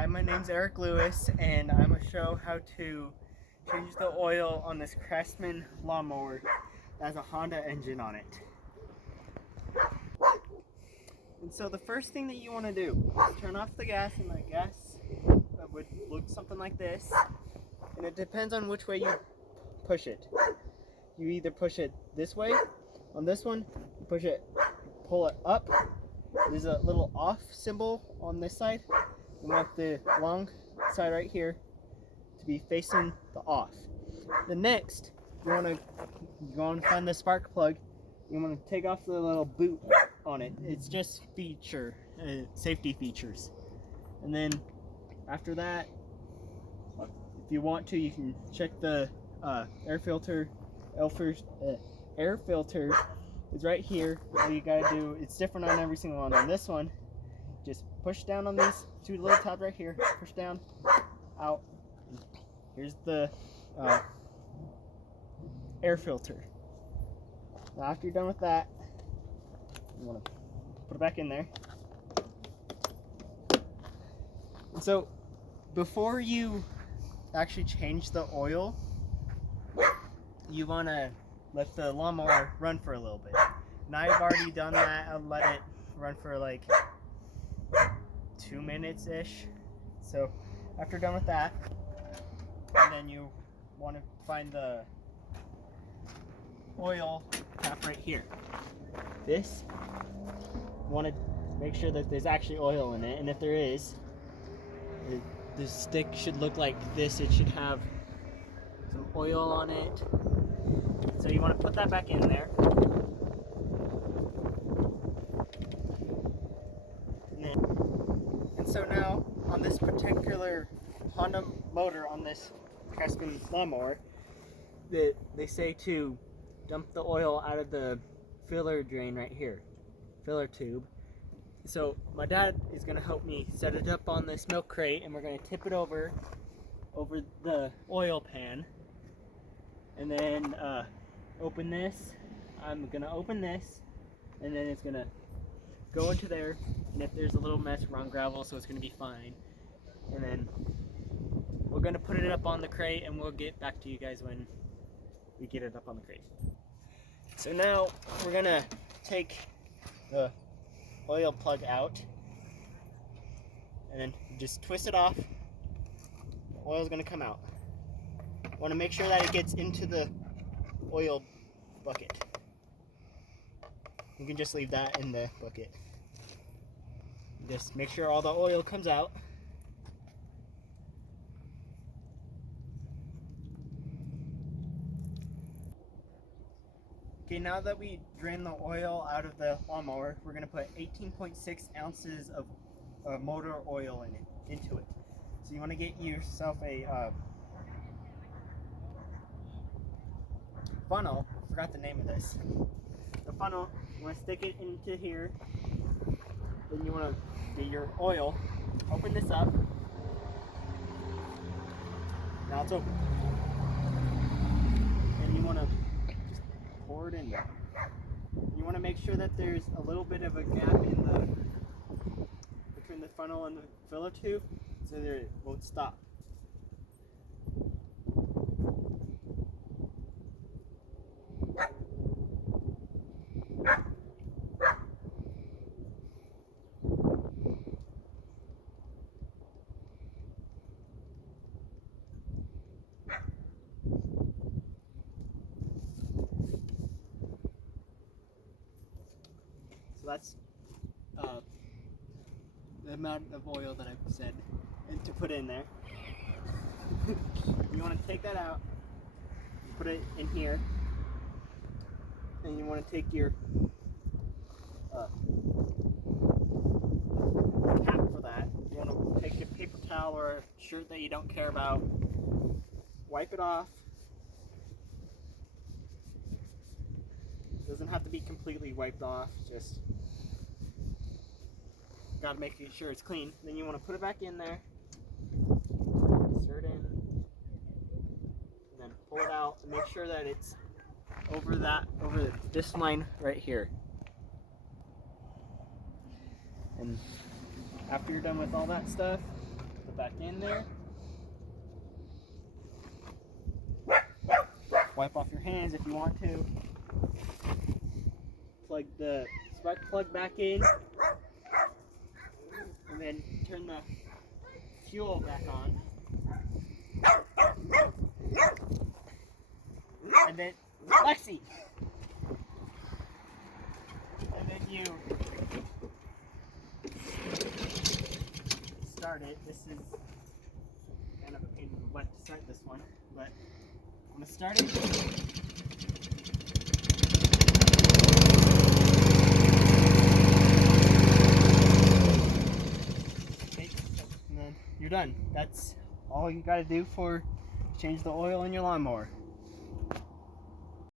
Hi, my name's Eric Lewis, and I'm gonna show how to change the oil on this Craftsman lawnmower that has a Honda engine on it. And so the first thing that you want to do is turn off the gas, and the gas would look something like this. And it depends on which way you push it. You either push it this way, on this one, you push it, pull it up. There's a little off symbol on this side. You want the long side right here to be facing the off. The next, you want to find the spark plug. You want to take off the little boot on it. It's just safety features. And then after that, if you want to, you can check the air filter. Air filter is right here. All you gotta do, it's different on every single one. On this one, just push down on these two little tabs right here. Push down, out. Here's the air filter. Now after you're done with that, you want to put it back in there. And so before you actually change the oil, you want to let the lawnmower run for a little bit. And I've already done that. I'll let it run for like 2 minutes-ish. So after done with that, and then you want to find the oil tap right here. This, you want to make sure that there's actually oil in it, and if there is, the stick should look like this. It should have some oil on it. So you want to put that back in there. And so now on this particular Honda motor on this Craftsman lawnmower, they say to dump the oil out of the filler drain right here, filler tube. So my dad is going to help me set it up on this milk crate, and we're going to tip it over the oil pan, and then open this. I'm going to open this, and then it's going to go into there, and if there's a little mess, we're on gravel, so it's going to be fine. And then we're going to put it up on the crate, and we'll get back to you guys when we get it up on the crate. So now we're going to take the oil plug out, and then just twist it off. The oil is going to come out. Want to make sure that it gets into the oil bucket. You can just leave that in the bucket. Just make sure all the oil comes out. Okay, now that we drain the oil out of the lawnmower, we're going to put 18.6 ounces of motor oil into it. So you want to get yourself a funnel. I forgot the name of this. The funnel, you want to stick it into here. Then you want to get your oil. Open this up. Now it's open. And you want to just pour it in there. You want to make sure that there's a little bit of a gap between the funnel and the filler tube, so that it won't stop. So that's the amount of oil that I've said and to put in there. You want to take that out, put it in here, and you want to take your cap for that. You want to take a paper towel or a shirt that you don't care about, wipe it off. It doesn't have to be completely wiped off, just got to make sure it's clean. Then you want to put it back in there, insert in, and then pull it out and make sure that it's over this line right here. And after you're done with all that stuff, it back in there. Wipe off your hands if you want to. Plug the spark plug back in. And then turn the fuel back on. And then, Lexi! And then you start it. This is kind of a pain in the butt to start this one, but I'm going to start it. Okay, and then you're done. That's all you got to do for change the oil in your lawnmower.